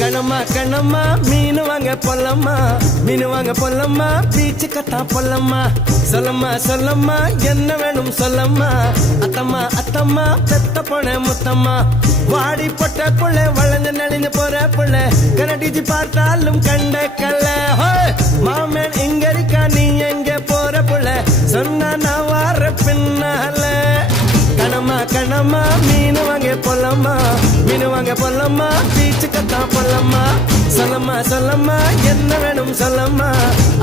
கணமா கணமா மீன் வாங்க பொல்லம்மா, மீன் வாங்க பொல்லம்மா, பீச்சு கத்தா பொல்லம்மா. சொல்லம்மா சொல்லம்மா என்ன வேணும் சொல்லம்மா, அத்தம்மா அத்தம்மா பெத்த போன முத்தம்மா. வாடி பொட்ட புள்ள வளைஞ்ச நெளிஞ்சு போற புள்ள, கனடிச்சு பார்த்தாலும் கண்ட கல்ல. மாமன் இங்க இருக்கா நீ எங்க போற புள்ள, சொன்னா நான் வார பின்னால. கணமா கணமா மீன் வாங்க பொல்லம்மா, மீன் வாங்க பொல்லம்மா, பீச்சு கத்தா பொல்லம்மா. சொல்லம்மா சொல்லம்மா என்ன வேணும் சொல்லம்மா,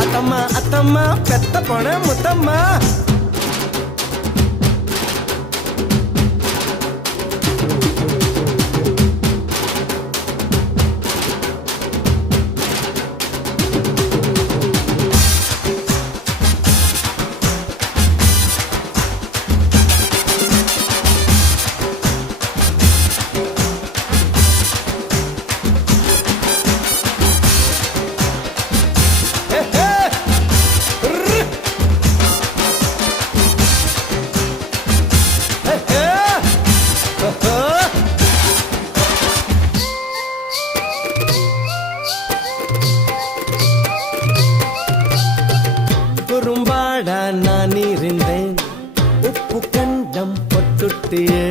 அத்தம்மா அத்தம்மா பெத்த போன முத்தம்மா. குறும்பாடா நான் இருந்தேன், உப்பு கண்டம் பொட்டுட்டியே.